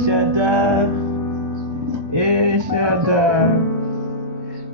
Shaddai, Shaddai,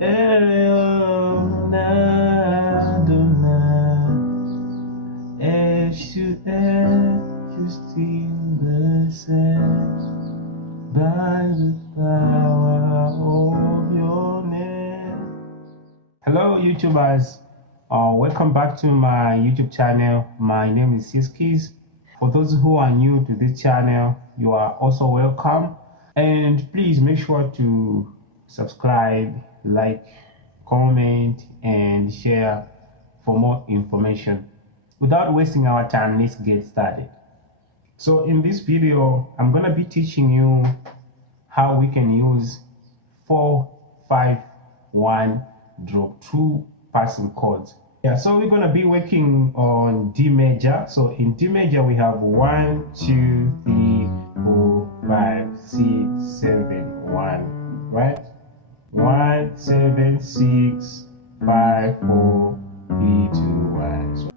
Elyon Adonai, you still blessed by the power of your name. Hello YouTubers, welcome back to my YouTube channel. My name is Siskis. For those who are new to this channel, you are also welcome, and please make sure to subscribe, like, comment and share for more information. Without wasting our time, let's get started. So in this video, I'm going to be teaching you how we can use 4-5-1 drop 2 passing chords. Yeah, so we're going to be working on D major. So in D major we have 1, 2, 3, 4, 5, 6, 7, 1, right? 1, 7, 6, 5, 4, 3, 2, 1. So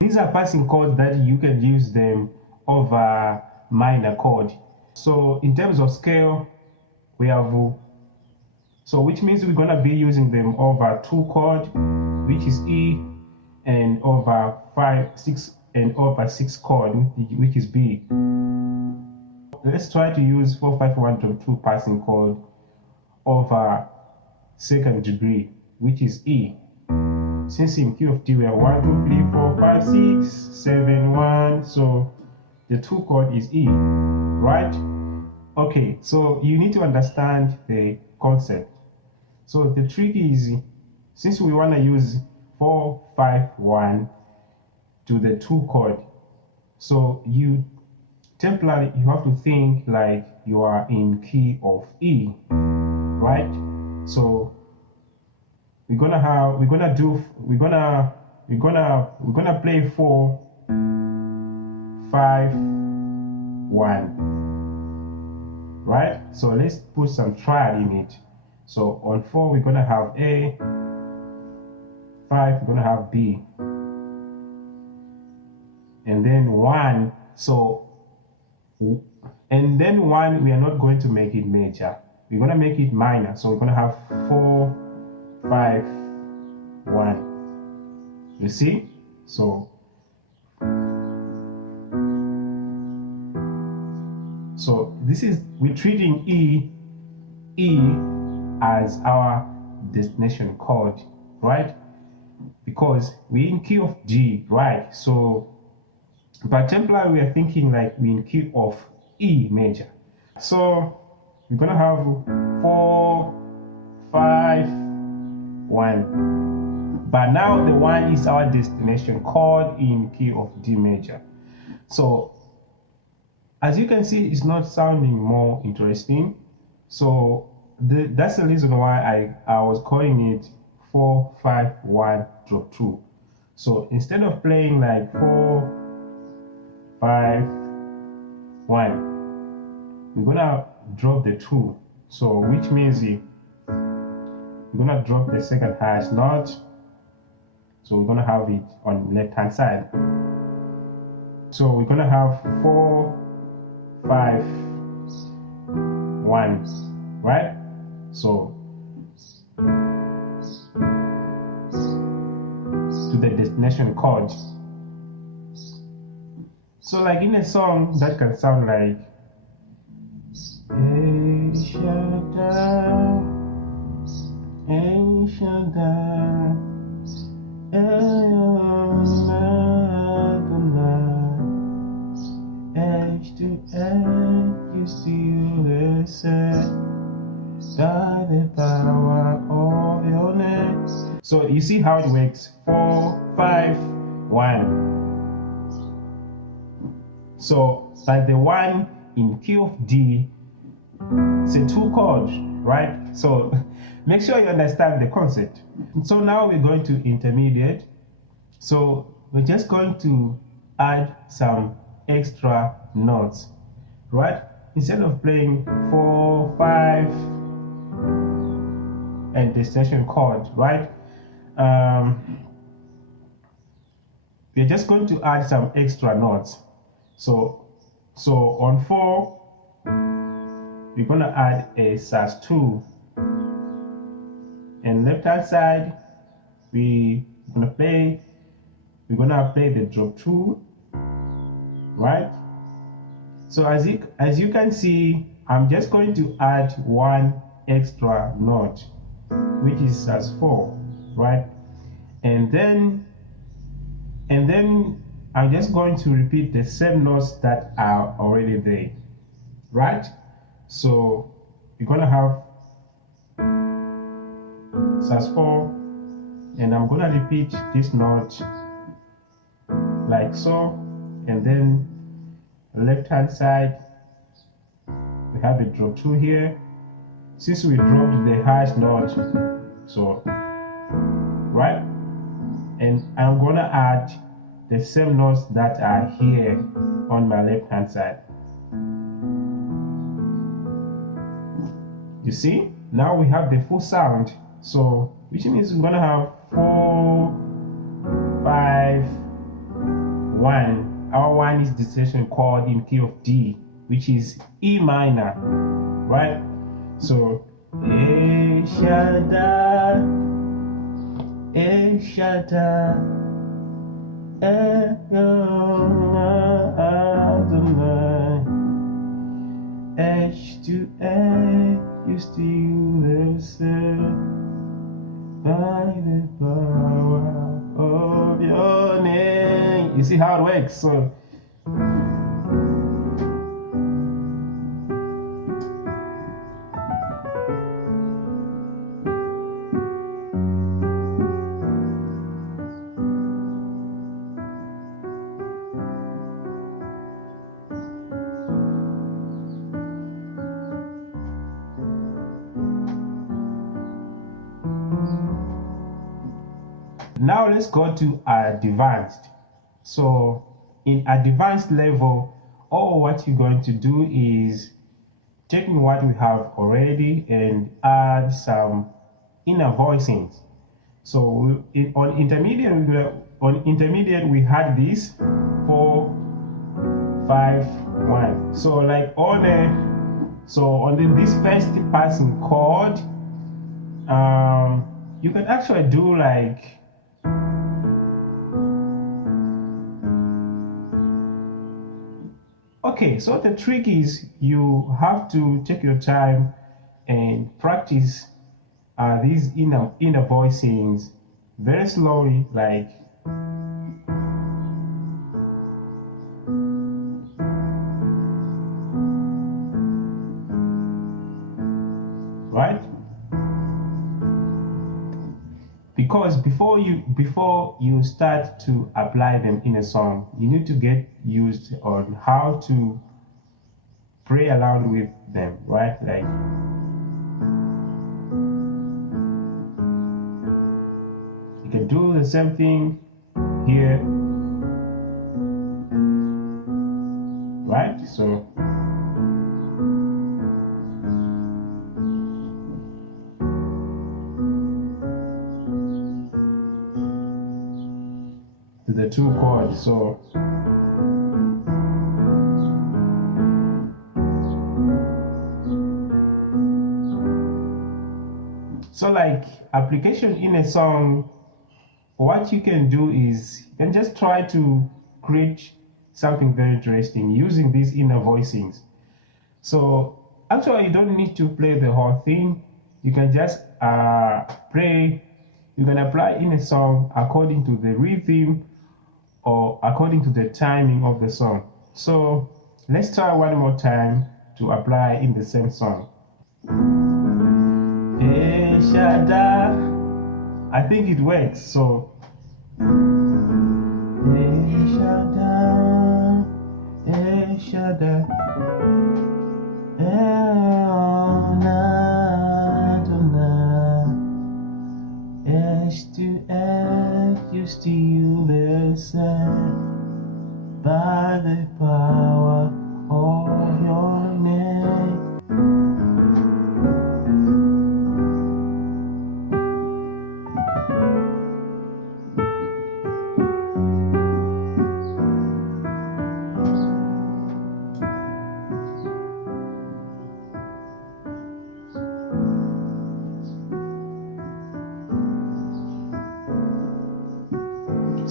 these are passing chords that you can use them over minor chord. So in terms of scale, we have, so which means we're going to be using them over 2 chord, which is E, and over 5, 6, and over 6 chord, which is B. Let's try to use 4-5-1 drop 2 passing chord over 2nd degree, which is E. Since in key of D we have 1, 2, 3, 4, 5, 6, 7, 1, so the 2 chord is E, right? Okay, so you need to understand the concept. So the trick is, since we want to use 4-5-1 to the 2 chord, so you temporarily you have to think like you are in key of E, right? So we're gonna play 4-5-1, right? So let's put some triad in it. So on 4 we're gonna have A, 5 we're gonna have B, and then 1. So and then 1 we are not going to make it major, we're gonna make it minor. So we're gonna have 4-5-1. You see? So this is, we're treating E as our destination chord, right? Because we're in key of G, right? So but temporarily we are thinking like we're in key of E major. So we're gonna have 4-5-1, but now the 1 is our destination chord in key of D major. So as you can see, it's not sounding more interesting. So that's the reason why I was calling it 4-5-1 drop 2. So instead of playing like 4-5-1, we're gonna drop the 2. So which means we're gonna drop the 2nd highest note. So we're gonna have it on the left hand side. So we're gonna have 4-5-1, right? So to the destination chord. So like in a song that can sound like Shaddai, Elyon Adonai, edge to edge, you still blessed by the power of your name. So you see how it works, 4-5-1. So like the 1 in key of D, it's a 2 chord, right? So make sure you understand the concept. So now we're going to intermediate. So we're just going to add some extra notes, right? instead of playing 4, 5 and destination chord, right? We're just going to add some extra notes. So on 4, we're going to add a sus2, and left hand side we're going to play the drop 2, right? So as you can see, I'm just going to add one extra note, which is sus4, right? And then I'm just going to repeat the same notes that are already there, right? So we're going to have sus4, and I'm going to repeat this note like so, and then left hand side we have a drop 2 here, since we dropped the harsh note, so right, and I'm going to add the same notes that are here on my left hand side. You see, now we have the full sound, so which means we're going to have 4, 5, 1. Our 1 is the section chord in key of D, which is E minor, right? So A Shada, A Shada, H to A, used to listen by the power of your name. You see how it works? So now let's go to advanced. So in advanced level, what you're going to do is taking what we have already and add some inner voicings. So on intermediate we had this 4, 5, 1. So like on this first passing chord, you can actually do like okay, so the trick is you have to take your time and practice these inner voicings very slowly, like right? Because before you start to apply them in a song, you need to get used on how to play along with them, right? Like you can do the same thing here, right? So the 2 chords. So like application in a song, what you can do is you can just try to create something very interesting using these inner voicings. So actually you don't need to play the whole thing. You can just play, you can apply in a song according to the rhythm or according to the timing of the song. So let's try one more time to apply in the same song. Hey, Shada. I think it works. So hey, Shada, hey, Shada, used to listen by the power of your name.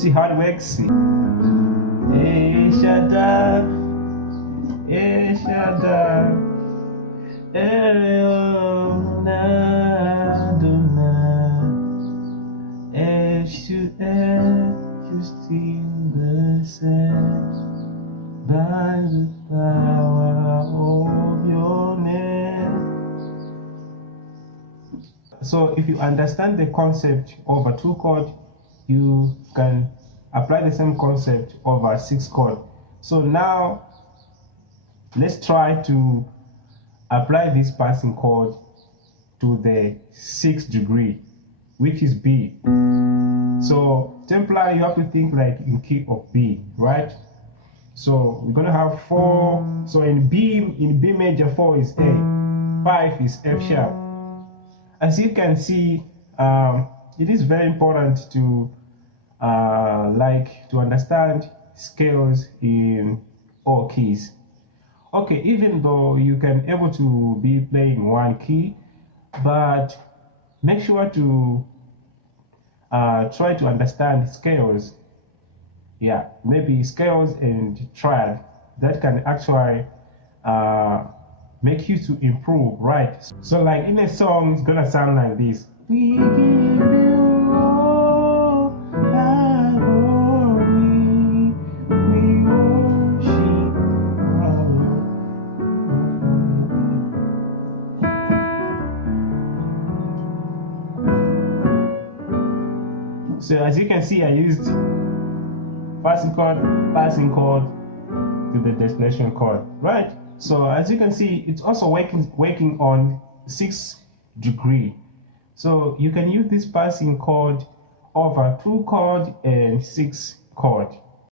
see how it works. Shaddai, Shaddai, you still blessed by the power of your name. So if you understand the concept of a 2 chord, you can apply the same concept of a 6 chord. So now let's try to apply this passing chord to the 6th degree, which is B. So temporarily you have to think like in key of B, right? So we're gonna have 4. So in B major 4 is A, 5 is F sharp. As you can see, it is very important to to understand scales in all keys. Okay, even though you can able to be playing one key, but make sure to try to understand scales. Yeah, maybe scales and triad that can actually make you to improve, right? So like in a song, it's gonna sound like this. We give you all our glory, we worship you. So as you can see, I used passing chord to the destination chord, right? So as you can see, it's also working on 6th degree. So you can use this passing chord over 2 chord and 6 chord.